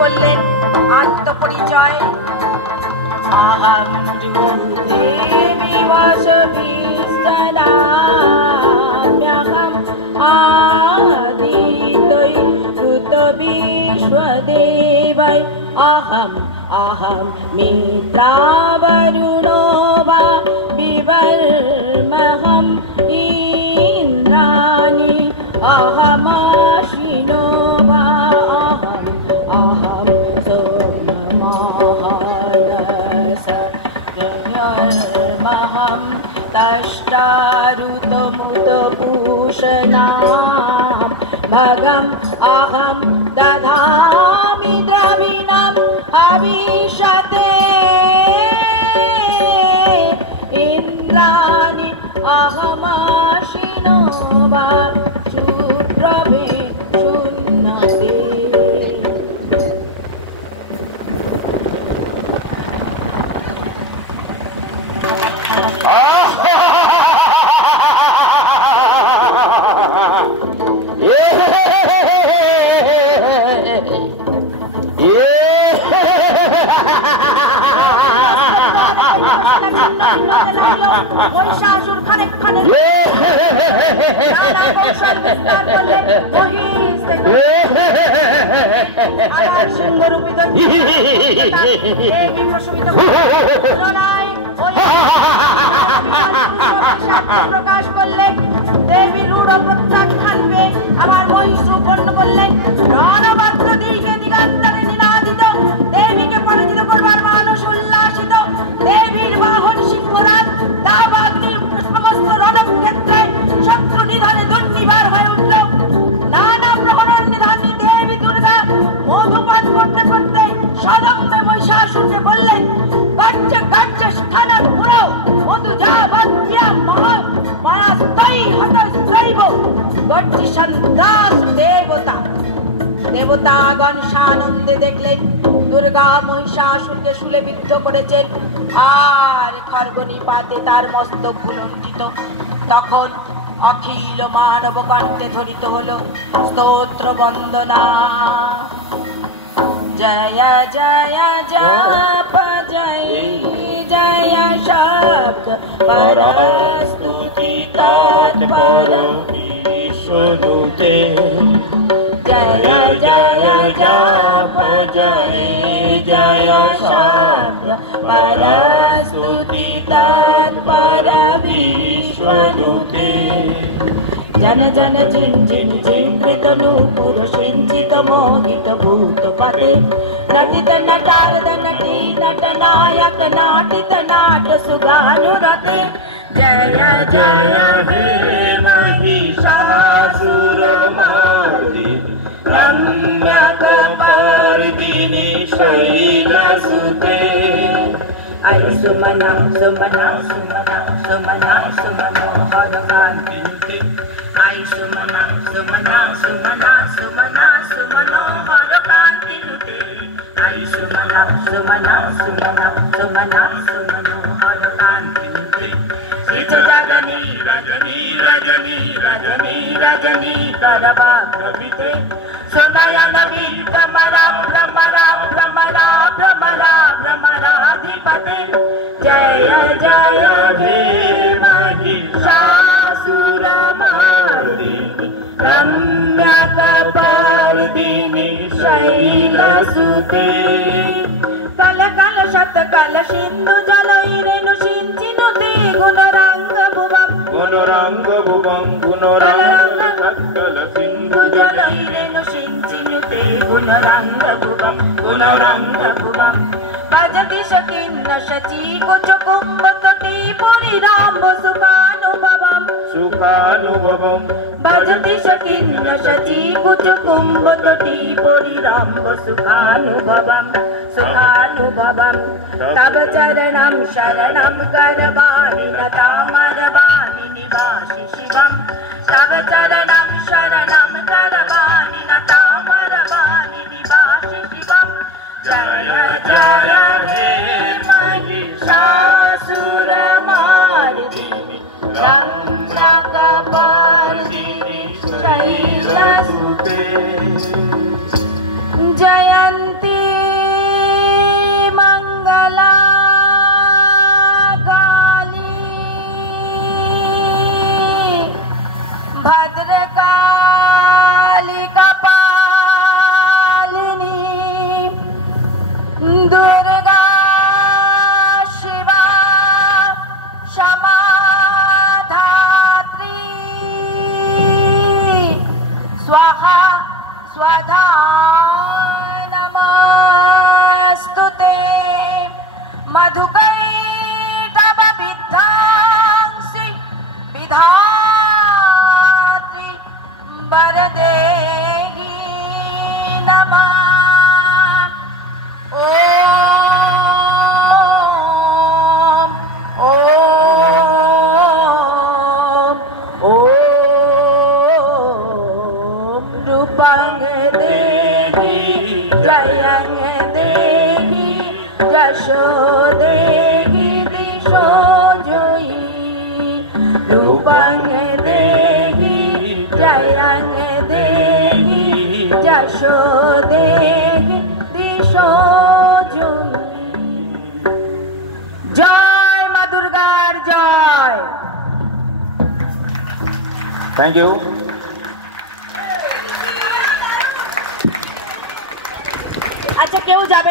করলেন আত্মপরিচয়। আহম দেবী বসভীষ্টনাম্যহম আদিতৈ সুত বিশ্বদেবৈ अहम अहम मित्रावरुणो वा विवर्महम इंद्राणि अहमाशिनो वा अहम अहम सोममहानसमहम तष्टारुतमुतपूषणां भगम अहम दधामि द्रविणं हविषते इंद्राणि अहमाशिनो वा शुद्रवे शुन्नते। মহিষাসুর খানিক খানিক নানা কৌশল বিস্তার করলেন মহিষ থেকে আবার সিংহরূপী দেবী প্রসবিত পুনরায় প্রকাশ করলেন। দেবী রূঢ় প্রত্যাখ্যান পেয়ে আবার মহিষ রূপন্ন করলেন। রণবাদ্য দিকে দিগান্তরে নিনাদিত দেবীকে পরাজিত করবার মানুষ উল্লাসিত। দেবীর বাহন সিংহরাজ দাবাগ্নির সমস্ত রণক্ষেত্রে শত্রু নিধনে দুর্নিবার হয়ে উঠল। নানা প্রহরণ নিধনে দেবী দুর্গা মধুপান করতে করতে সদম্বে মহিষাসুরকে বললেন, গর্জে গর্জে স্থান পুরো মধু যা বাদ্যা মহা মায়াস্তৈ হতস্ত্রৈব গর্জি সন্ত্রাস দেবতা। দেবতাগণ সানন্দে দেখলেন দুর্গা মহিষাসুরকে শুলে বিদ্ধ করেছেন আর খর্গনিপাতে তার মস্তক ভুলণ্ঠিত। তখন অখিল মানব কণ্ঠে ধ্বনিত হল স্তোত্র বন্দনা। জয় জয় জপ জয় জয় শব্দ পরস্তুতি তৎপর বিশ্বদূতে। জয় জয় জপ জয় জয় শব্দ পরস্তুতি তৎপর বিশ্বদূতে। जन जन जिन जिन जिंकृत नूपुर सिंचित मोहित भूत पते नटित नटारद नटी नट नायक नाटित नाट सुगानुरते। जय जय हे महिषासुरमर्दिनि रम्यकपर्दिनि शैलसुते। आई सुमना सुमना सुमना सुमना सुमनोहर कान्तिनुते। आई सुमना सुमना सुमना सुमना सुमनोहर कान्तिनुते। आई सुमना सुमना सुमना सुमना सुमनोहर कान्तिनुते। श्रीच जगनी रजनी रजनी रजनी रजनी करवाग्रविते। सुनयन भ्रमरा भ्रमरा भ्रमरा भ्रमरा भ्रमराधिपते। जय जय हे महिषासुरमर्दिनि रम्यकपर्दिनि शैलसुते। कल कल शत कल सिंधु जलैरेणु सिंचिनुते गुणरंग भुवं गुणरंग भुवं गुणरंग सकल सिंधु जलैरेणु सिंचिनुते गुणरंग भुवं गुणरंग भुवं। भजति शकिन्न शची कुच कुंभ तटी परिराम्भ सुखानुभवम् सुखानुभवम् भजति सखिन्न शची कुचकुम्भतटी परिराम्भ सुखानुभवम् सुखानुभवम् तव चरणं शरणं करवाणि नतामरवाणि निवासि शिवम् तव चरणं शरणं करवाणि नतामरवाणि निवासि शिवम् जय जय हे महिषासुरमर्दिनि रम्यकपर्दिनि शैलसुते जयन्ती मंगला काली भद्रकाली कपालिनी दुर्गा शिवा क्षमा धात्री स्वाहा स्वधा नमस्तुते मधुकैटभ विद्धांसि विधात्री वरदेहि नमः रूपं देहि जयं देहि यशो देहि दिशो जोयि रूपं देहि जयं देहि यशो देहि दिशो जोयि जय माँ दुर्गार जय। Thank you. আচ্ছা কেউ যাবে